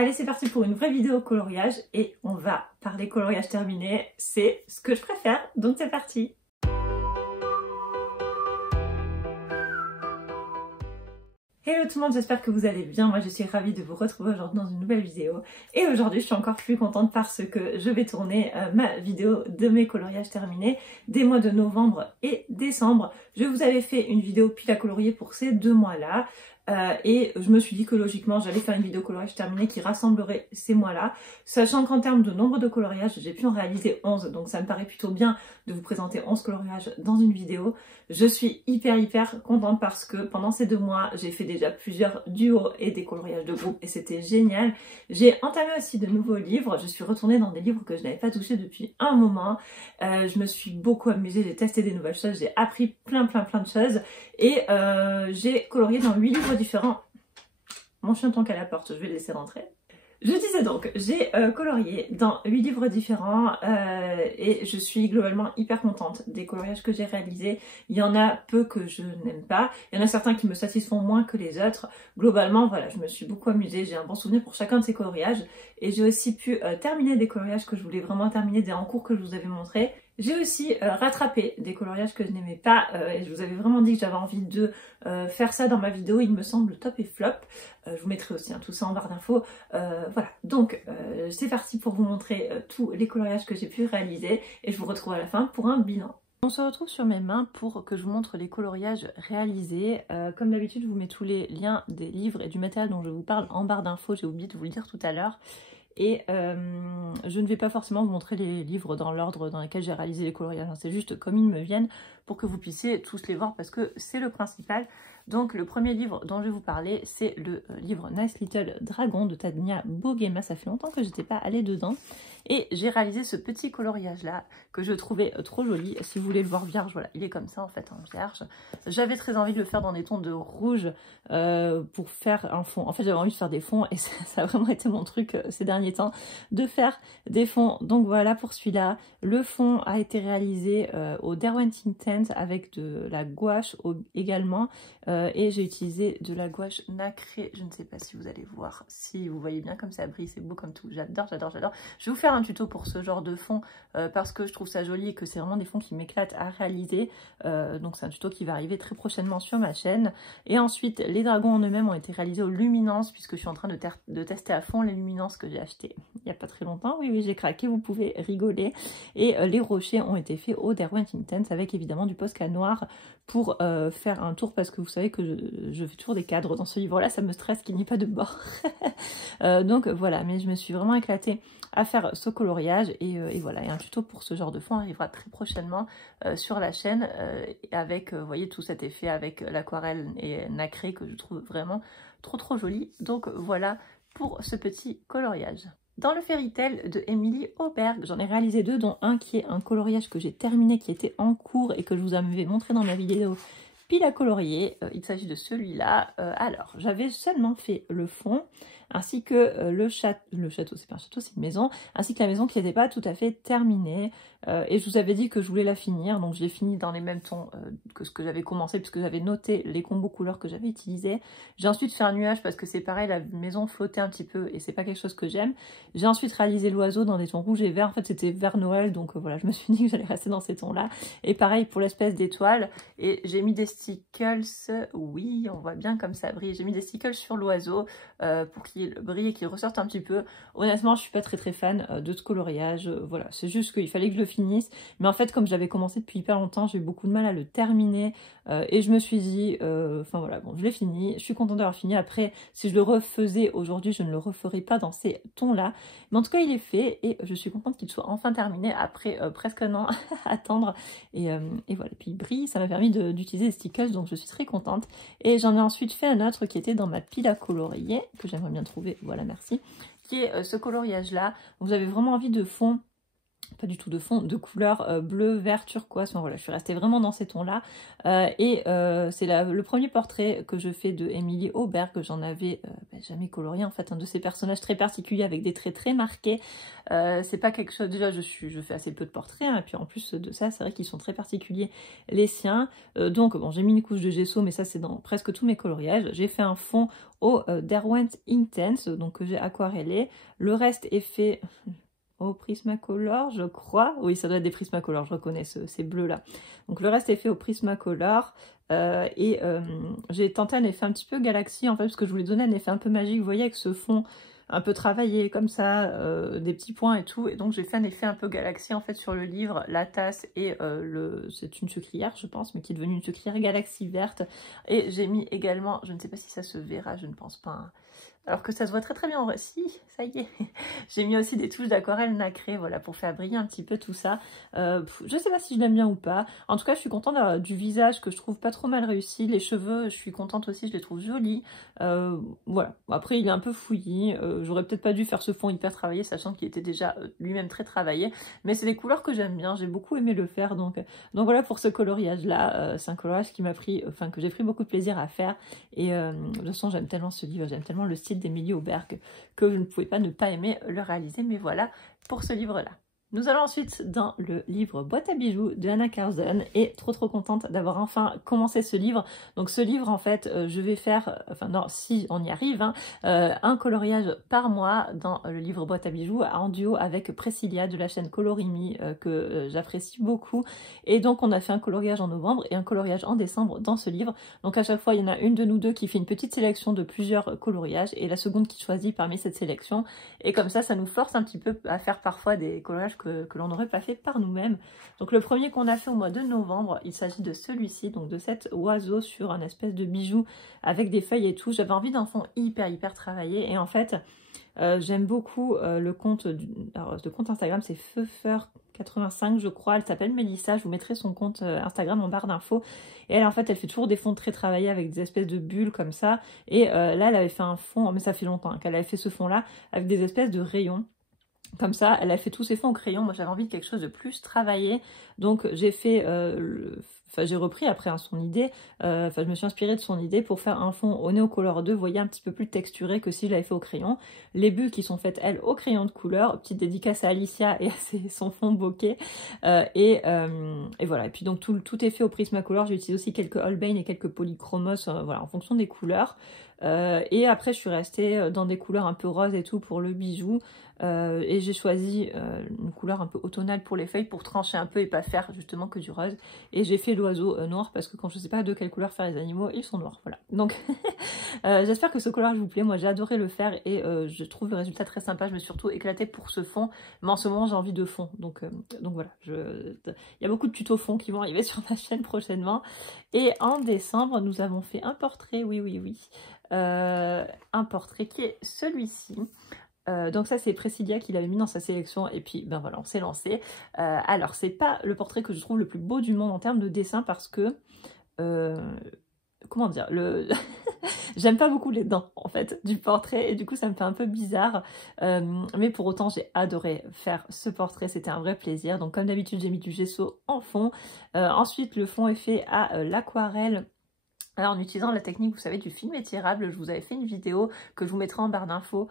Allez, c'est parti pour une vraie vidéo coloriage et on va parler coloriage terminé, c'est ce que je préfère, donc c'est parti. Hello tout le monde, j'espère que vous allez bien, moi je suis ravie de vous retrouver aujourd'hui dans une nouvelle vidéo et aujourd'hui je suis encore plus contente parce que je vais tourner ma vidéo de mes coloriages terminés des mois de novembre et décembre. Je vous avais fait une vidéo pile à colorier pour ces deux mois-là. Et je me suis dit que logiquement j'allais faire une vidéo coloriage terminée qui rassemblerait ces mois-là, sachant qu'en termes de nombre de coloriages j'ai pu en réaliser 11, donc ça me paraît plutôt bien de vous présenter 11 coloriages dans une vidéo. Je suis hyper contente parce que pendant ces deux mois j'ai fait déjà plusieurs duos et des coloriages de groupe et c'était génial. J'ai entamé aussi de nouveaux livres, je suis retournée dans des livres que je n'avais pas touchés depuis un moment. Je me suis beaucoup amusée, j'ai testé des nouvelles choses, j'ai appris plein de choses et j'ai colorié dans 8 livres différents. Mon chien toque à la porte, je vais le laisser rentrer. Je disais donc, j'ai colorié dans 8 livres différents et je suis globalement hyper contente des coloriages que j'ai réalisés. Il y en a peu que je n'aime pas, il y en a certains qui me satisfont moins que les autres. Globalement, voilà, je me suis beaucoup amusée, j'ai un bon souvenir pour chacun de ces coloriages et j'ai aussi pu terminer des coloriages que je voulais vraiment terminer, des en cours que je vous avais montrés. J'ai aussi rattrapé des coloriages que je n'aimais pas et je vous avais vraiment dit que j'avais envie de faire ça dans ma vidéo, il me semble top et flop. Je vous mettrai aussi tout ça en barre d'infos. Voilà, donc c'est parti pour vous montrer tous les coloriages que j'ai pu réaliser et je vous retrouve à la fin pour un bilan. On se retrouve sur mes mains pour que je vous montre les coloriages réalisés. Comme d'habitude, je vous mets tous les liens des livres et du matériel dont je vous parle en barre d'infos, j'ai oublié de vous le dire tout à l'heure. Et je ne vais pas forcément vous montrer les livres dans l'ordre dans lequel j'ai réalisé les coloriages, c'est juste comme ils me viennent pour que vous puissiez tous les voir parce que c'est le principal. Donc le premier livre dont je vais vous parler, c'est le livre Nice Little Dragon de Tania Bogema. Ça fait longtemps que j'étais pas allée dedans. Et j'ai réalisé ce petit coloriage là que je trouvais trop joli. Si vous voulez le voir vierge, voilà, il est comme ça en fait en vierge. J'avais très envie de le faire dans des tons de rouge pour faire un fond. En fait j'avais envie de faire des fonds et ça a vraiment été mon truc ces derniers temps de faire des fonds. Donc voilà pour celui-là. Le fond a été réalisé au Derwent Tint avec de la gouache également. Et j'ai utilisé de la gouache nacrée, je ne sais pas si vous allez voir, si vous voyez bien comme ça brille, c'est beau comme tout, j'adore. Je vais vous faire un tuto pour ce genre de fond parce que je trouve ça joli et que c'est vraiment des fonds qui m'éclatent à réaliser, donc c'est un tuto qui va arriver très prochainement sur ma chaîne. Et ensuite les dragons en eux-mêmes ont été réalisés aux luminances puisque je suis en train de tester à fond les luminances que j'ai achetées il n'y a pas très longtemps, oui j'ai craqué, vous pouvez rigoler. Et les rochers ont été faits au Derwent Intense avec évidemment du Posca noir pour faire un tour parce que vous savez que je fais toujours des cadres dans ce livre là, ça me stresse qu'il n'y ait pas de bord. Donc voilà, mais je me suis vraiment éclatée à faire ce coloriage et voilà, et un tuto pour ce genre de fond arrivera très prochainement sur la chaîne avec, vous voyez, tout cet effet avec l'aquarelle et nacré que je trouve vraiment trop joli. Donc voilà pour ce petit coloriage. Dans le Fairy Tail de Emily Auberg, j'en ai réalisé deux, dont un qui est un coloriage que j'ai terminé, qui était en cours et que je vous avais montré dans ma vidéo pile à colorier. Il s'agit de celui-là. Alors, j'avais seulement fait le fond, ainsi que le château, c'est pas un château, c'est une maison, ainsi que la maison qui n'était pas tout à fait terminée. Et je vous avais dit que je voulais la finir, donc je l'ai fini dans les mêmes tons que ce que j'avais commencé, puisque j'avais noté les combos couleurs que j'avais utilisés. J'ai ensuite fait un nuage parce que c'est pareil, la maison flottait un petit peu et c'est pas quelque chose que j'aime. J'ai ensuite réalisé l'oiseau dans des tons rouges et verts, en fait c'était vert Noël, donc voilà, je me suis dit que j'allais rester dans ces tons-là. Et pareil pour l'espèce d'étoile, et j'ai mis des stickles, oui, on voit bien comme ça brille, j'ai mis des stickles sur l'oiseau pour qu'il brille et qu'il ressorte un petit peu. Honnêtement, je suis pas très fan de ce coloriage, voilà, c'est juste qu'il fallait que je le finisse, mais en fait comme je l'avais commencé depuis hyper longtemps, j'ai eu beaucoup de mal à le terminer et je me suis dit, enfin voilà, bon, je l'ai fini, je suis contente d'avoir fini. Après, si je le refaisais aujourd'hui, je ne le referai pas dans ces tons-là, mais en tout cas il est fait et je suis contente qu'il soit enfin terminé après presque un an à attendre et voilà, puis il brille, ça m'a permis d'utiliser des stickers, donc je suis très contente. Et j'en ai ensuite fait un autre qui était dans ma pile à colorier, que j'aimerais bien trouver, voilà, merci, qui est ce coloriage là. Donc j'avais vraiment envie de fond pas du tout de fond, de couleur bleu, vert, turquoise. Enfin, voilà, je suis restée vraiment dans ces tons-là. C'est le premier portrait que je fais de Emily Auberg. J'en avais jamais colorié en fait, un de ces personnages très particuliers avec des traits très marqués. C'est pas quelque chose, déjà je fais assez peu de portraits, hein, et puis en plus de ça, c'est vrai qu'ils sont très particuliers les siens. Donc bon, j'ai mis une couche de gesso, mais ça c'est dans presque tous mes coloriages. J'ai fait un fond au Derwent Intense, donc que j'ai aquarellé. Le reste est fait au Prismacolor, je crois. Oui, ça doit être des Prismacolor, je reconnais ces bleus-là. Donc le reste est fait au Prismacolor. J'ai tenté un effet un petit peu galaxie, en fait, parce que je voulais donner un effet un peu magique. Vous voyez, avec ce fond un peu travaillé, comme ça, des petits points et tout. Et donc j'ai fait un effet un peu galaxie, en fait, sur le livre, la tasse et c'est une sucrière, je pense, mais qui est devenue une sucrière galaxie verte. Et j'ai mis également, je ne sais pas si ça se verra, je ne pense pas, hein, alors que ça se voit très très bien en vrai. Si, ça y est. J'ai mis aussi des touches d'aquarelle nacrée, voilà, pour faire briller un petit peu tout ça. Je sais pas si je l'aime bien ou pas. En tout cas, je suis contente du visage que je trouve pas trop mal réussi. Les cheveux, je suis contente aussi, je les trouve jolis. Voilà. Après, il est un peu fouillis. J'aurais peut-être pas dû faire ce fond hyper travaillé, sachant qu'il était déjà lui-même très travaillé. Mais c'est des couleurs que j'aime bien. J'ai beaucoup aimé le faire. Donc voilà pour ce coloriage-là. C'est un coloriage qui m'a pris, enfin, que j'ai pris beaucoup de plaisir à faire. Et de toute façon, j'aime tellement ce livre, j'aime tellement le style d'Emily Auberg que je ne pouvais pas ne pas aimer le réaliser, mais voilà pour ce livre-là. Nous allons ensuite dans le livre Boîte à bijoux de Hannah Curzon et trop contente d'avoir enfin commencé ce livre. Donc ce livre en fait je vais faire, enfin non si on y arrive, hein, un coloriage par mois dans le livre Boîte à bijoux en duo avec Priscilla de la chaîne Colorimi que j'apprécie beaucoup. Et donc on a fait un coloriage en novembre et un coloriage en décembre dans ce livre. Donc à chaque fois il y en a une de nous deux qui fait une petite sélection de plusieurs coloriages et la seconde qui choisit parmi cette sélection. Et comme ça nous force un petit peu à faire parfois des coloriages que l'on n'aurait pas fait par nous-mêmes. Donc le premier qu'on a fait au mois de novembre, il s'agit de celui-ci, donc de cet oiseau sur un espèce de bijou avec des feuilles et tout. J'avais envie d'un fond hyper travaillé et en fait j'aime beaucoup le compte Instagram, c'est Feufeur85 je crois, elle s'appelle Mélissa, je vous mettrai son compte Instagram en barre d'infos. Et elle en fait elle fait toujours des fonds très travaillés avec des espèces de bulles comme ça. Et là elle avait fait un fond, mais ça fait longtemps qu'elle avait fait ce fond là, avec des espèces de rayons. Comme ça, elle a fait tous ses fonds au crayon. Moi, j'avais envie de quelque chose de plus travaillé. Donc, j'ai fait... j'ai repris après hein, son idée. Je me suis inspirée de son idée pour faire un fond au Neocolor 2. Vous voyez, un petit peu plus texturé que si je l'avais fait au crayon. Les bulles qui sont faites, elles, au crayon de couleur. Petite dédicace à Alicia et à son fond bokeh. Et voilà. Et puis, donc, tout est fait au Prismacolor. J'utilise aussi quelques Holbein et quelques polychromos, voilà, en fonction des couleurs. Et après, je suis restée dans des couleurs un peu roses et tout pour le bijou. Et j'ai choisi une couleur un peu automnale pour les feuilles pour trancher un peu et pas faire justement que du rose. Et j'ai fait l'oiseau noir parce que quand je sais pas de quelle couleur faire les animaux, ils sont noirs. Voilà. Donc j'espère que ce coloriage vous plaît. Moi j'ai adoré le faire et je trouve le résultat très sympa. Je me suis surtout éclatée pour ce fond. Mais en ce moment j'ai envie de fond. Donc voilà. Il y a beaucoup de tutos fond qui vont arriver sur ma chaîne prochainement. Et en décembre nous avons fait un portrait. Oui. Un portrait qui est celui-ci. Donc ça c'est Priscilla qui l'avait mis dans sa sélection et puis ben voilà on s'est lancé. Alors c'est pas le portrait que je trouve le plus beau du monde en termes de dessin parce que comment dire, j'aime pas beaucoup les dents en fait du portrait et du coup ça me fait un peu bizarre, mais pour autant j'ai adoré faire ce portrait, c'était un vrai plaisir. Donc comme d'habitude j'ai mis du gesso en fond. Ensuite le fond est fait à l'aquarelle. Alors, en utilisant la technique, vous savez, du film étirable, je vous avais fait une vidéo que je vous mettrai en barre d'infos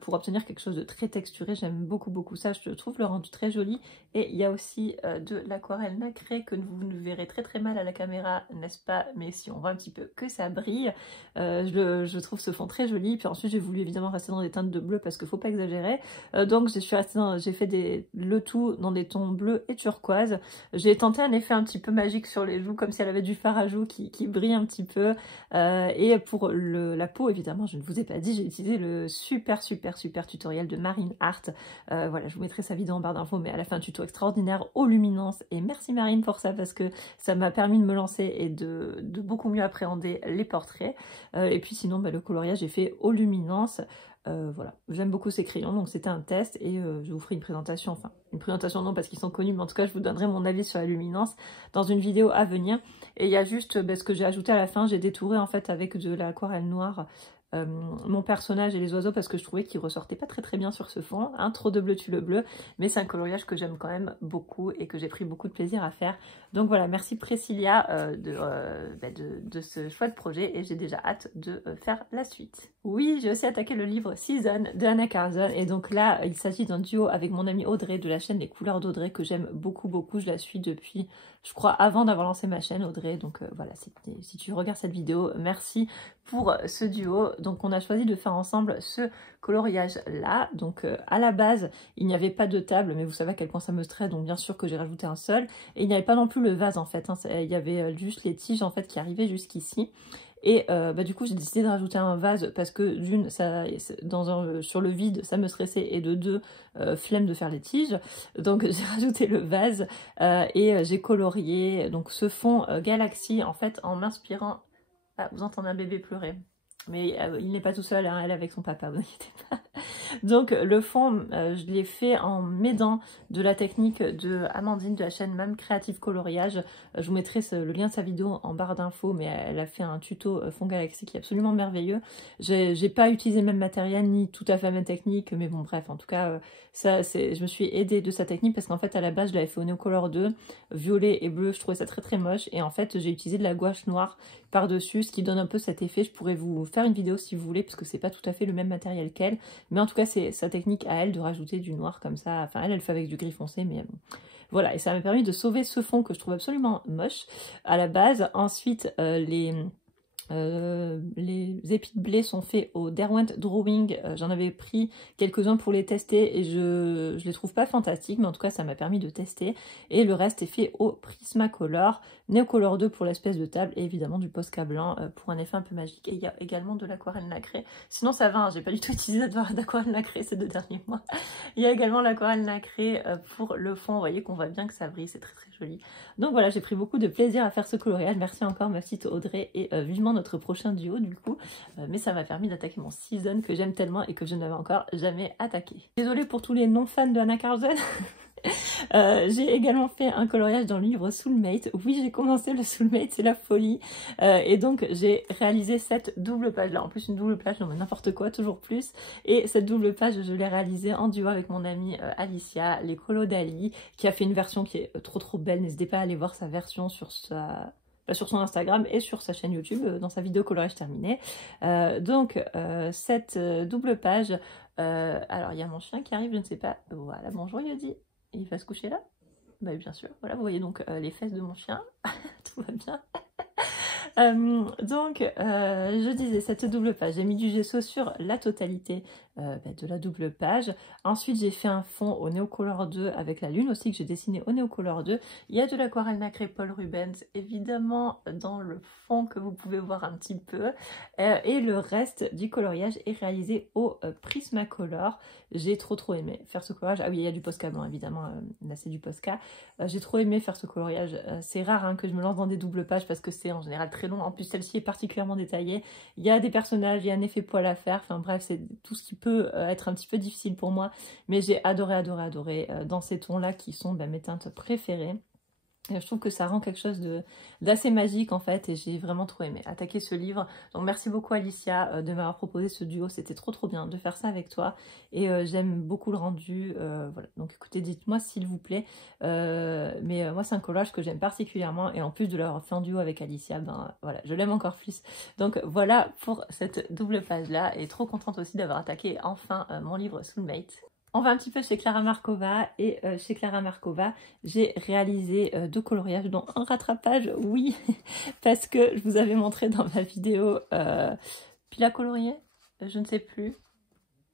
pour obtenir quelque chose de très texturé. J'aime beaucoup ça, je trouve le rendu très joli. Et il y a aussi de l'aquarelle nacrée que vous ne verrez très mal à la caméra, n'est-ce pas? Mais si on voit un petit peu que ça brille, je trouve ce fond très joli. Puis ensuite, j'ai voulu évidemment rester dans des teintes de bleu parce qu'il ne faut pas exagérer. Donc, j'ai fait le tout dans des tons bleus et turquoise. J'ai tenté un effet un petit peu magique sur les joues, comme si elle avait du fard à joues qui brille un petit peu. Et pour la peau, évidemment, je ne vous ai pas dit, j'ai utilisé le super tutoriel de Marine Art. Voilà, je vous mettrai sa vidéo en barre d'infos, mais elle a fait un tuto extraordinaire aux luminances. Et merci Marine pour ça, parce que ça m'a permis de me lancer et de beaucoup mieux appréhender les portraits. Et puis sinon, le coloriage est fait aux luminances. Voilà, j'aime beaucoup ces crayons, donc c'était un test et je vous ferai une présentation, enfin une présentation non parce qu'ils sont connus, mais en tout cas je vous donnerai mon avis sur la luminance dans une vidéo à venir. Et il y a juste ce que j'ai ajouté à la fin, j'ai détouré en fait avec de l'aquarelle noire mon personnage et les oiseaux parce que je trouvais qu'ils ressortaient pas très bien sur ce fond, hein, trop de bleu tue le bleu, mais c'est un coloriage que j'aime quand même beaucoup et que j'ai pris beaucoup de plaisir à faire. Donc voilà, merci Priscilla de ce chouette projet et j'ai déjà hâte de faire la suite. Oui, j'ai aussi attaqué le livre Season de Anna Carson et donc là il s'agit d'un duo avec mon amie Audrey de la chaîne Les Couleurs d'Audrey que j'aime beaucoup, je la suis depuis, je crois, avant d'avoir lancé ma chaîne Audrey, donc voilà, si tu regardes cette vidéo, merci pour ce duo. Donc on a choisi de faire ensemble ce coloriage là, donc à la base il n'y avait pas de table, mais vous savez à quel point ça me stresse, donc bien sûr que j'ai rajouté un seul, et il n'y avait pas non plus le vase en fait, hein, il y avait juste les tiges en fait qui arrivaient jusqu'ici. Et du coup j'ai décidé de rajouter un vase parce que d'une, sur le vide ça me stressait et de deux, flemme de faire les tiges. Donc j'ai rajouté le vase et j'ai colorié donc ce fond Galaxy en fait en m'inspirant... Ah, vous entendez un bébé pleurer. Mais il n'est pas tout seul, hein, elle est avec son papa, vous inquiétez pas. Donc le fond, je l'ai fait en m'aidant de la technique de Amandine de la chaîne Mam Creative Coloriage. Je vous mettrai le lien de sa vidéo en barre d'infos, mais elle a fait un tuto fond Galaxy qui est absolument merveilleux. J'ai pas utilisé le même matériel ni tout à fait la même technique, mais bon bref, en tout cas, je me suis aidée de sa technique parce qu'en fait à la base je l'avais fait au Neocolor 2, violet et bleu, je trouvais ça très moche, et en fait j'ai utilisé de la gouache noire par-dessus, ce qui donne un peu cet effet. Je pourrais vous faire une vidéo si vous voulez, parce que c'est pas tout à fait le même matériel qu'elle, mais en tout cas c'est sa technique à elle de rajouter du noir comme ça. Enfin elle le fait avec du gris foncé, mais voilà, et ça m'a permis de sauver ce fond que je trouve absolument moche à la base. Ensuite les épis de blé sont faits au Derwent Drawing, j'en avais pris quelques-uns pour les tester et je les trouve pas fantastiques, mais en tout cas ça m'a permis de tester. Et le reste est fait au Prismacolor, Neocolor 2 pour l'espèce de table et évidemment du Posca blanc pour un effet un peu magique. Et il y a également de l'aquarelle nacrée, sinon ça va, hein, j'ai pas du tout utilisé d'aquarelle nacrée ces 2 derniers mois. Il y a également l'aquarelle nacrée pour le fond, vous voyez qu'on voit bien que ça brille, c'est très joli. Donc voilà, j'ai pris beaucoup de plaisir à faire ce coloriage, merci encore ma petite Audrey, et vivement notre prochain duo du coup, mais ça m'a permis d'attaquer mon season que j'aime tellement et que je n'avais encore jamais attaqué. Désolée pour tous les non-fans de Anna Carson. J'ai également fait un coloriage dans le livre Soulmate. Oui, j'ai commencé le Soulmate, c'est la folie. Et donc j'ai réalisé cette double page là. En plus une double page, non mais n'importe quoi, toujours plus. Et cette double page, je l'ai réalisée en duo avec mon amie Alicia, les colos d'Ali, qui a fait une version qui est trop belle. N'hésitez pas à aller voir sa version sur sur son Instagram et sur sa chaîne YouTube, dans sa vidéo coloriage terminé. Cette double page, alors il y a mon chien qui arrive, je ne sais pas, voilà, bonjour Yodi, il va se coucher là? Bah bien sûr, voilà, vous voyez donc les fesses de mon chien, tout va bien. Je disais, cette double page, j'ai mis du gesso sur la totalité de la double page. Ensuite j'ai fait un fond au Neocolor 2 avec la lune aussi que j'ai dessiné au Neocolor 2. Il y a de l'aquarelle nacrée Paul Rubens évidemment dans le fond que vous pouvez voir un petit peu, et le reste du coloriage est réalisé au Prismacolor. J'ai trop aimé faire ce coloriage. Ah oui, il y a du Posca blanc évidemment, là c'est du Posca. J'ai trop aimé faire ce coloriage. C'est rare hein, que je me lance dans des doubles pages parce que c'est en général très long. En plus celle-ci est particulièrement détaillée. Il y a des personnages, il y a un effet poil à faire. Enfin bref, c'est tout ce qui peut être un petit peu difficile pour moi. Mais j'ai adoré dans ces tons-là qui sont mes teintes préférées. Et je trouve que ça rend quelque chose d'assez magique en fait, et j'ai vraiment trop aimé attaquer ce livre. Donc merci beaucoup Alicia de m'avoir proposé ce duo, c'était trop bien de faire ça avec toi, et j'aime beaucoup le rendu, voilà. Donc écoutez, dites-moi s'il vous plaît, mais moi c'est un collage que j'aime particulièrement, et en plus de l'avoir fait en duo avec Alicia, ben voilà, je l'aime encore plus. Donc voilà pour cette double page là, et trop contente aussi d'avoir attaqué enfin mon livre Soulmate. On va un petit peu chez Clara Markova, et chez Clara Markova, j'ai réalisé 2 coloriages, dont un rattrapage, oui, parce que je vous avais montré dans ma vidéo pile à colorier, je ne sais plus.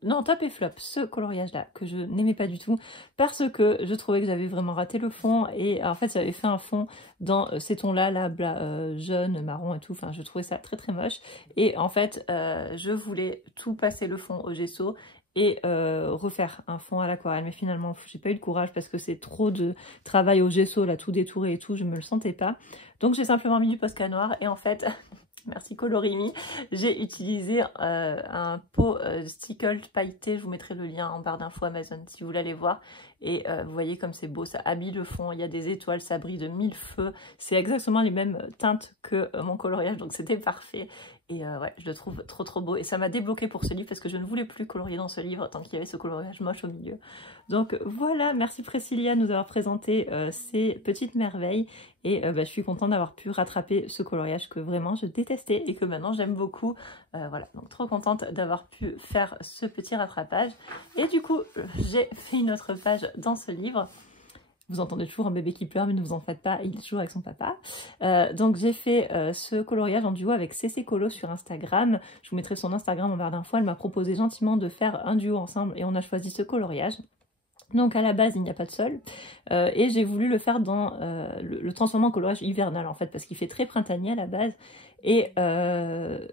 Non, top et flop, ce coloriage-là, que je n'aimais pas du tout, parce que je trouvais que j'avais vraiment raté le fond, et en fait j'avais fait un fond dans ces tons-là, jaune, marron et tout, enfin je trouvais ça très moche, et en fait je voulais tout passer le fond au gesso, et refaire un fond à l'aquarelle, mais finalement j'ai pas eu de courage parce que c'est trop de travail au gesso, là tout détouré et tout, je me le sentais pas, donc j'ai simplement mis du Posca noir, et en fait merci Colorimi, j'ai utilisé un pot stickle pailleté, je vous mettrai le lien en barre d'infos Amazon si vous voulez aller voir, et vous voyez comme c'est beau, ça habille le fond, il y a des étoiles, ça brille de 1000 feux, c'est exactement les mêmes teintes que mon coloriage, donc c'était parfait. Et ouais, je le trouve trop beau. Et ça m'a débloqué pour ce livre parce que je ne voulais plus colorier dans ce livre tant qu'il y avait ce coloriage moche au milieu. Donc voilà, merci Priscilla de nous avoir présenté ces petites merveilles. Et je suis contente d'avoir pu rattraper ce coloriage que vraiment je détestais et que maintenant j'aime beaucoup. Voilà, donc trop contente d'avoir pu faire ce petit rattrapage. Et du coup, j'ai fait une autre page dans ce livre. Vous entendez toujours un bébé qui pleure, mais ne vous en faites pas, il est toujours avec son papa. Donc j'ai fait ce coloriage en duo avec CC Colo sur Instagram. Je vous mettrai son Instagram en barre d'infos. Elle m'a proposé gentiment de faire un duo ensemble et on a choisi ce coloriage. Donc à la base il n'y a pas de sol et j'ai voulu le faire dans le transformer en coloriage hivernal en fait parce qu'il fait très printanier à la base. Et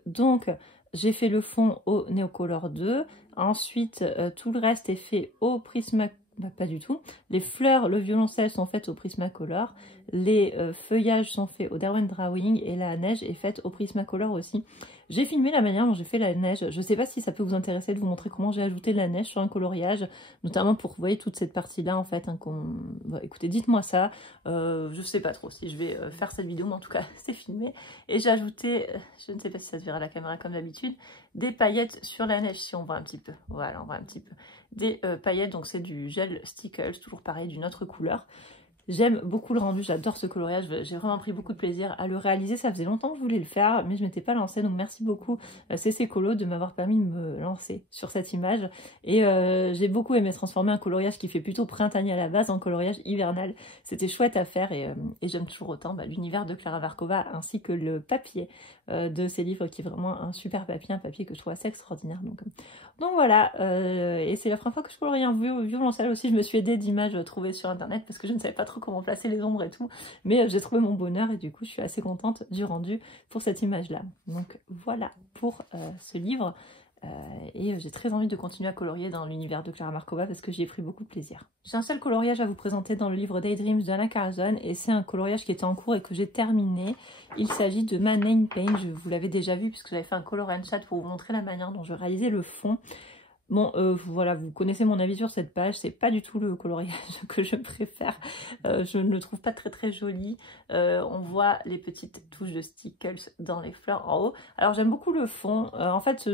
donc j'ai fait le fond au Neocolor 2. Ensuite tout le reste est fait au Prismacolor. Bah, pas du tout. Les fleurs, le violoncelle sont faites au Prismacolor, les feuillages sont faits au Derwent Drawing et la neige est faite au Prismacolor aussi. J'ai filmé la manière dont j'ai fait la neige. Je ne sais pas si ça peut vous intéresser de vous montrer comment j'ai ajouté de la neige sur un coloriage, notamment pour, vous voyez, toute cette partie-là en fait. Hein, bah, écoutez, dites-moi ça. Je sais pas trop si je vais faire cette vidéo, mais en tout cas, c'est filmé. Et j'ai ajouté, je ne sais pas si ça se verra à la caméra comme d'habitude, des paillettes sur la neige, si on voit un petit peu. Voilà, on voit un petit peu. Des paillettes, donc c'est du gel Stickles, toujours pareil, d'une autre couleur. J'aime beaucoup le rendu, j'adore ce coloriage, j'ai vraiment pris beaucoup de plaisir à le réaliser. Ça faisait longtemps que je voulais le faire, mais je ne m'étais pas lancée, donc merci beaucoup CC Colo de m'avoir permis de me lancer sur cette image. Et j'ai beaucoup aimé transformer un coloriage qui fait plutôt printanier à la base en coloriage hivernal. C'était chouette à faire et j'aime toujours autant l'univers de Clara Markova ainsi que le papier de ces livres qui est vraiment un super papier, un papier que je trouve assez extraordinaire. Donc voilà, et c'est la première fois que je colorie un violoncelle aussi. Je me suis aidée d'images trouvées sur internet parce que je ne savais pas trop comment placer les ombres et tout, mais j'ai trouvé mon bonheur et du coup je suis assez contente du rendu pour cette image là. Donc voilà pour ce livre et j'ai très envie de continuer à colorier dans l'univers de Clara Markova parce que j'y ai pris beaucoup de plaisir. J'ai un seul coloriage à vous présenter dans le livre Daydreams d'Anna Carlson et c'est un coloriage qui était en cours et que j'ai terminé. Il s'agit de ma Name Paint, vous l'avez déjà vu puisque j'avais fait un color and chat pour vous montrer la manière dont je réalisais le fond. Bon, voilà, vous connaissez mon avis sur cette page, c'est pas du tout le coloriage que je préfère, je ne le trouve pas très joli, on voit les petites touches de Stickles dans les fleurs en haut. Alors j'aime beaucoup le fond, en fait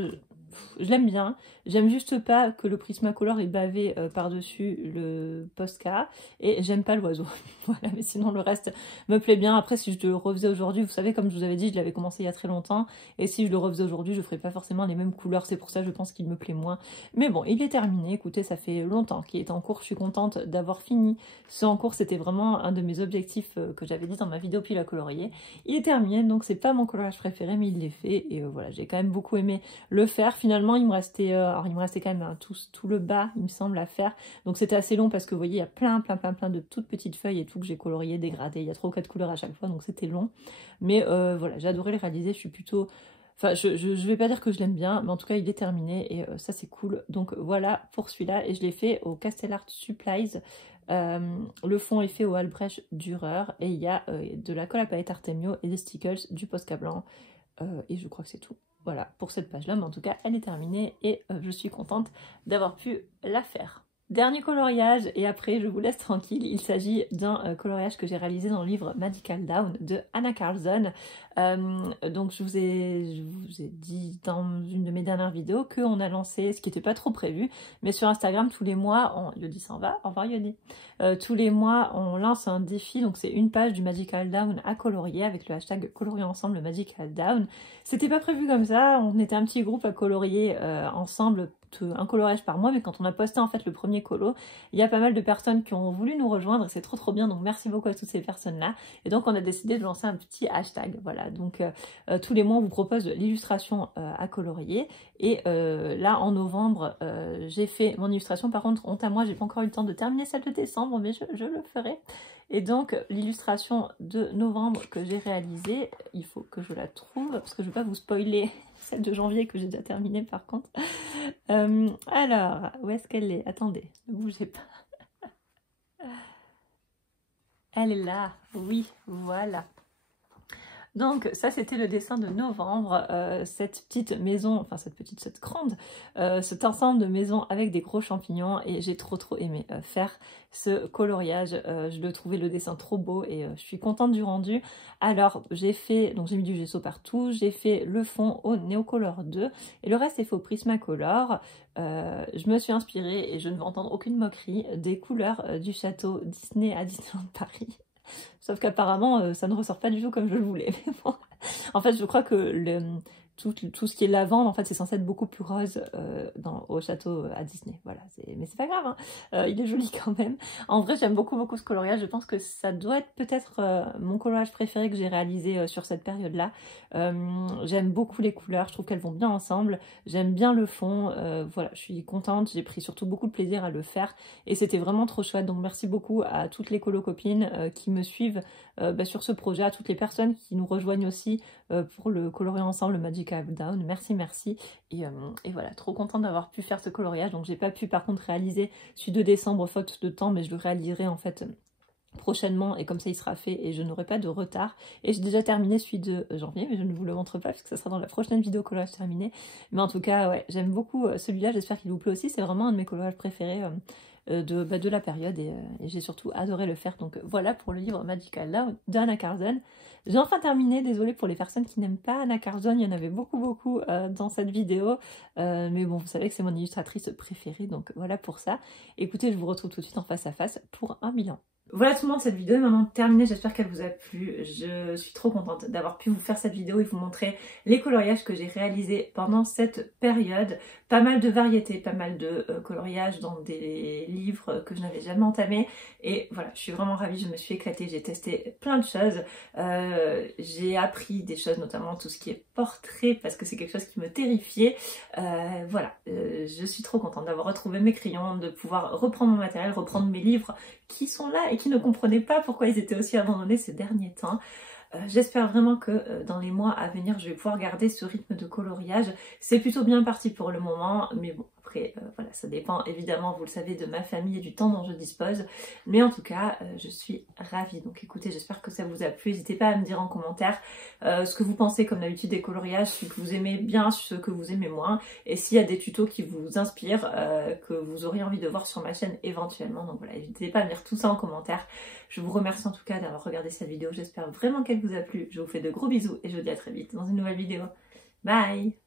je l'aime bien, j'aime juste pas que le Prismacolor est bavé par-dessus le Posca et j'aime pas l'oiseau, voilà, mais sinon le reste me plaît bien. Après si je le refaisais aujourd'hui, vous savez comme je vous avais dit, je l'avais commencé il y a très longtemps et si je le refaisais aujourd'hui, je ferais pas forcément les mêmes couleurs, c'est pour ça je pense qu'il me plaît moins. Mais bon, il est terminé, écoutez, ça fait longtemps qu'il est en cours, je suis contente d'avoir fini ce en cours, c'était vraiment un de mes objectifs que j'avais dit dans ma vidéo pile à colorier. Il est terminé, donc c'est pas mon coloriage préféré, mais il l'est fait, et voilà, j'ai quand même beaucoup aimé le faire. Finalement, il me restait quand même tout le bas, il me semble, à faire, donc c'était assez long parce que vous voyez, il y a plein de toutes petites feuilles et tout que j'ai colorié, dégradé, il y a 3 ou 4 couleurs à chaque fois, donc c'était long, mais voilà, j'ai adoré le réaliser, je suis plutôt... Enfin, je vais pas dire que je l'aime bien, mais en tout cas, il est terminé et ça, c'est cool. Donc voilà pour celui-là. Et je l'ai fait au Castellart Supplies. Le fond est fait au Albrecht Dürer et il y a de la colle à paillettes Artemio et des stickers, du Posca blanc. Et je crois que c'est tout. Voilà pour cette page-là, mais en tout cas, elle est terminée et je suis contente d'avoir pu la faire. Dernier coloriage, et après je vous laisse tranquille, il s'agit d'un coloriage que j'ai réalisé dans le livre Magical Down de Anna Carlson. Donc je vous ai dit dans une de mes dernières vidéos qu'on a lancé, ce qui n'était pas trop prévu, mais sur Instagram tous les mois, Yodi s'en va, au revoir Yodi, tous les mois on lance un défi, donc c'est une page du Magical Down à colorier avec le hashtag colorier ensemble Magical Down. C'était pas prévu comme ça, on était un petit groupe à colorier ensemble, un coloriage par mois, mais quand on a posté en fait le premier colo, il y a pas mal de personnes qui ont voulu nous rejoindre et c'est trop bien, donc merci beaucoup à toutes ces personnes là. Et donc on a décidé de lancer un petit hashtag, voilà, donc tous les mois on vous propose l'illustration à colorier et là en novembre j'ai fait mon illustration, par contre honte à moi, j'ai pas encore eu le temps de terminer celle de décembre, mais je le ferai. Et donc l'illustration de novembre que j'ai réalisée, il faut que je la trouve parce que je vais pas vous spoiler celle de janvier que j'ai déjà terminée par contre. Alors, où est-ce qu'elle est? Attendez, ne bougez pas. Elle est là, oui, voilà. Donc ça c'était le dessin de novembre, cette petite maison, enfin cette grande, cet ensemble de maisons avec des gros champignons, et j'ai trop aimé faire ce coloriage. Je le trouvais le dessin trop beau et je suis contente du rendu. Alors j'ai mis du gesso partout, j'ai fait le fond au Neocolor 2 et le reste est fait au Prismacolor. Je me suis inspirée, et je ne vais entendre aucune moquerie, des couleurs du château Disney à Disneyland Paris. Sauf qu'apparemment, ça ne ressort pas du tout comme je le voulais. Mais bon. En fait, je crois que tout ce qui est lavande, en fait, c'est censé être beaucoup plus rose au château à Disney. Voilà, mais c'est pas grave, hein. Il est joli quand même. En vrai, j'aime beaucoup ce coloriage. Je pense que ça doit être peut-être mon coloriage préféré que j'ai réalisé sur cette période-là. J'aime beaucoup les couleurs, je trouve qu'elles vont bien ensemble. J'aime bien le fond. Voilà, je suis contente. J'ai pris surtout beaucoup de plaisir à le faire. Et c'était vraiment trop chouette. Donc merci beaucoup à toutes les colo-copines qui me suivent sur ce projet, à toutes les personnes qui nous rejoignent aussi pour le colorier ensemble, le Magical Down. Merci. Et voilà, trop contente d'avoir pu faire ce coloriage. Donc j'ai pas pu par contre réaliser celui de décembre faute de temps, mais je le réaliserai en fait prochainement, et comme ça il sera fait et je n'aurai pas de retard. Et j'ai déjà terminé celui de janvier, mais je ne vous le montre pas puisque ça sera dans la prochaine vidéo coloriage terminé. Mais en tout cas, ouais, j'aime beaucoup celui-là, j'espère qu'il vous plaît aussi. C'est vraiment un de mes coloriages préférés de la période, et j'ai surtout adoré le faire. Donc voilà pour le livre Magical Down d'Anna Carson. J'ai enfin terminé, désolée pour les personnes qui n'aiment pas Anna Carson, il y en avait beaucoup dans cette vidéo, mais bon, vous savez que c'est mon illustratrice préférée, donc voilà pour ça. Écoutez, je vous retrouve tout de suite en face à face pour un bilan. Voilà tout le monde, cette vidéo est maintenant terminée, j'espère qu'elle vous a plu. Je suis trop contente d'avoir pu vous faire cette vidéo et vous montrer les coloriages que j'ai réalisés pendant cette période. Pas mal de variétés, pas mal de coloriages dans des livres que je n'avais jamais entamés. Et voilà, je suis vraiment ravie, je me suis éclatée, j'ai testé plein de choses. J'ai appris des choses, notamment tout ce qui est portrait, parce que c'est quelque chose qui me terrifiait. Voilà, je suis trop contente d'avoir retrouvé mes crayons, de pouvoir reprendre mon matériel, reprendre mes livres qui sont là et qui ne comprenaient pas pourquoi ils étaient aussi abandonnés ces derniers temps. J'espère vraiment que dans les mois à venir, je vais pouvoir garder ce rythme de coloriage. C'est plutôt bien parti pour le moment, mais bon, après, voilà, ça dépend évidemment, vous le savez, de ma famille et du temps dont je dispose. Mais en tout cas, je suis ravie. Donc écoutez, j'espère que ça vous a plu. N'hésitez pas à me dire en commentaire ce que vous pensez, comme d'habitude, des coloriages, ce que vous aimez bien, ce que vous aimez moins. Et s'il y a des tutos qui vous inspirent, que vous auriez envie de voir sur ma chaîne éventuellement. Donc voilà, n'hésitez pas à me dire tout ça en commentaire. Je vous remercie en tout cas d'avoir regardé cette vidéo. J'espère vraiment qu'elle vous a plu. Je vous fais de gros bisous et je vous dis à très vite dans une nouvelle vidéo. Bye!